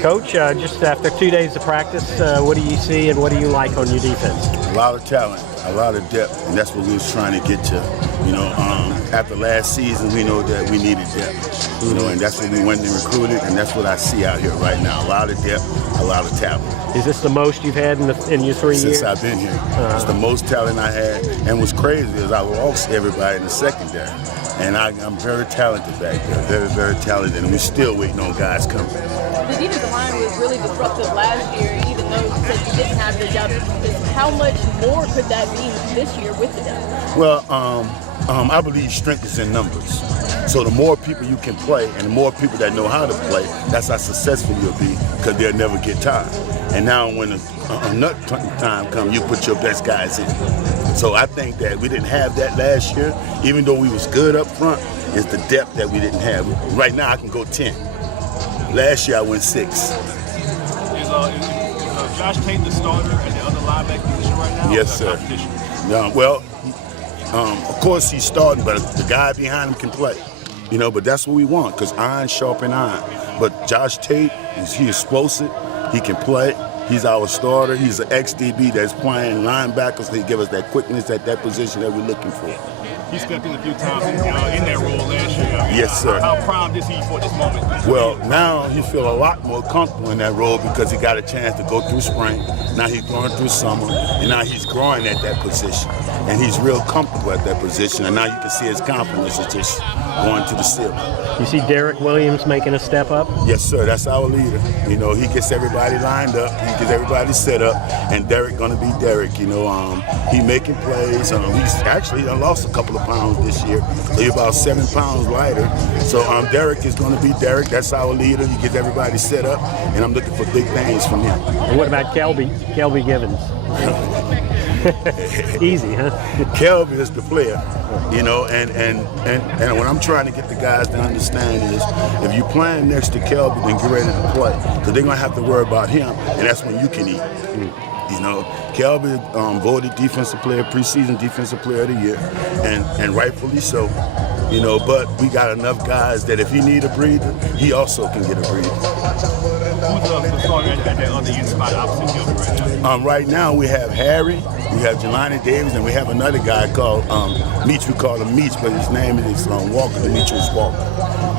Coach, just after 2 days of practice, what do you see and what do you like on your defense? A lot of talent, a lot of depth, and that's what we was trying to get to. After last season, we know that we needed depth, and that's what we went and recruited, and that's what I see out here right now. A lot of depth, a lot of talent. Is this the most you've had in your 3 years? Since I've been here. It's the most talent I had, and what's crazy is I lost everybody in the secondary, and I'm very talented back there, very, very talented, and we're still waiting on guys coming. The defensive line was really disruptive last year, even though you said you didn't have the depth. How much more could that be this year with the depth? Well, I believe strength is in numbers. So the more people you can play and the more people that know how to play, that's how successful you'll be, because they'll never get tired. And now when a nut time comes, you put your best guys in. So I think that we didn't have that last year, even though we was good up front. It's the depth that we didn't have. Right now I can go 10. Last year I went 6. Is Josh Tate the starter at the other linebacker position right now? Yes, sir. No, well, of course he's starting, but the guy behind him can play. But that's what we want, because iron sharpen iron. But Josh Tate, he's explosive. He can play. He's our starter. He's an ex-DB that's playing linebackers. So he give us that quickness at that position that we're looking for. He stepped in a few times in that role last year. Yes, sir. How proud is he for this moment? Well, now he feels a lot more comfortable in that role because he got a chance to go through spring. Now he's going through summer, and now he's growing at that position. And he's real comfortable at that position, and now you can see his confidence is just going to the ceiling. You see Derek Williams making a step up? Yes, sir. That's our leader. He gets everybody lined up. He gets everybody set up, and Derek going to be Derek. He making plays. He's actually lost a couple of pounds this year. So he's about 7 pounds lighter. So Derek is going to be Derek. That's our leader. He gets everybody set up, and I'm looking for big things from him. And what about Kelby Givens? Easy, huh? Kelby is the player, and what I'm trying to get the guys to understand is if you're playing next to Kelby, then get ready to play, because they're going to have to worry about him, and that's when you can eat. Kelby voted preseason defensive player of the year, and rightfully so. But we got enough guys that if he need a breather, he also can get a breather. Who's the starter at that other end spot opposite Kelby right now? Right now we have Harry, we have Jelani Davis, and we have another guy called Meach. We call him Meach, but his name is Walker, Demetrius Walker.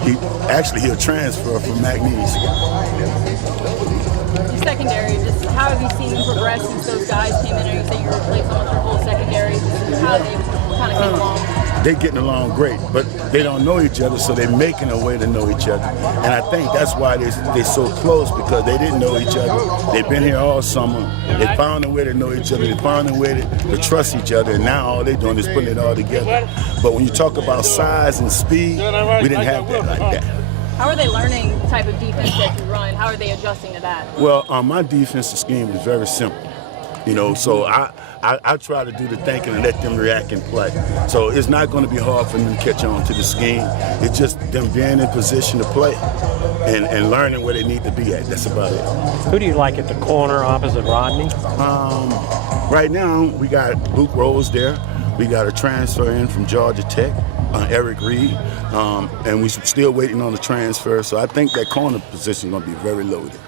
He'll transfer from McNeese. Your secondary, just how have you seen them progress since those guys came in? You say you replaced almost your whole secondary. How they kind of came along? They're getting along great, but they don't know each other, so they're making a way to know each other. And I think that's why they're so close, because they didn't know each other. They've been here all summer. They found a way to know each other. They found a way to trust each other, and now all they're doing is putting it all together. But when you talk about size and speed, we didn't have that like that. How are they learning the type of defense that you run? How are they adjusting to that? Well, my defensive scheme is very simple. So I try to do the thinking and let them react and play. So it's not going to be hard for them to catch on to the scheme. It's just them being in position to play and learning where they need to be at. That's about it. Who do you like at the corner opposite Rodney? Right now, we got Luke Rose there. We got a transfer in from Georgia Tech, Eric Reed, and we're still waiting on the transfer. So I think that corner position is going to be very loaded,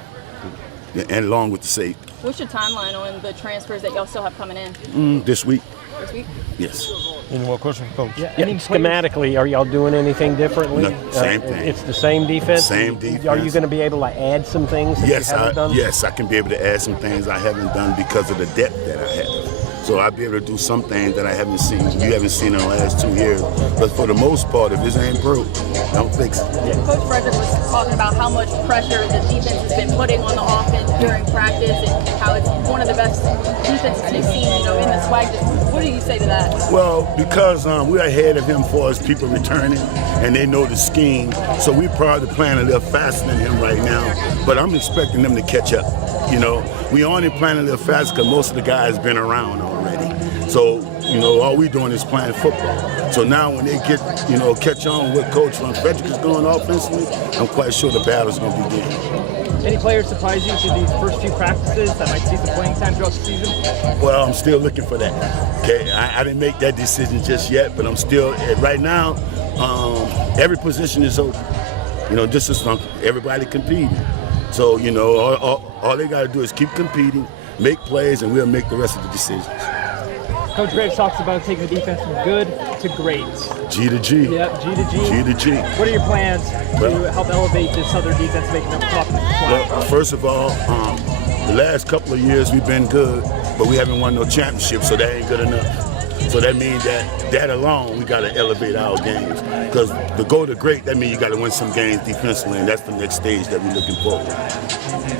and along with the safety. What's your timeline on the transfers that y'all still have coming in? This week. This week? Yes. Any more questions, Coach? Yeah. Schematically, are y'all doing anything differently? No, same thing. It's the same defense? Same defense. Are you going to be have to add some things that you haven't done? Yes, I can be able to add some things I haven't done because of the depth that I have. So I'll be able to do some things that I haven't seen, you haven't seen in the last 2 years. But for the most part, if this ain't broke, don't fix it. Yeah. Coach Frederick was talking about how much pressure the defense has been putting on the offense during practice and how it's one of the best defenses they've seen, in the swag. What do you say to that? Well, because we're ahead of him for as people returning, and they know the scheme. So we're probably playing a little faster than him right now. But I'm expecting them to catch up. We only playing a little faster because most of the guys been around already. So, all we doing is playing football. So now when they get, catch on with Coach Frederick is going offensively, I'm quite sure the battle's going to begin. Any players surprise you through these first few practices that might see some playing time throughout the season? Well, I'm still looking for that. Okay, I didn't make that decision just yet, but I'm still, right now, every position is open. This is everybody competing. So, you know, all they got to do is keep competing, make plays, and we'll make the rest of the decisions. Coach Graves talks about taking the defense from good to great. G to G. Yep, G to G. G to G. What are your plans Well- to help elevate this Southern defense, making them tough and swag? Well, first of all, the last couple of years we've been good, but we haven't won no championship, so that ain't good enough. So that means that alone, we got to elevate our games. Because to go to great, that means you got to win some games defensively, and that's the next stage that we're looking forward to.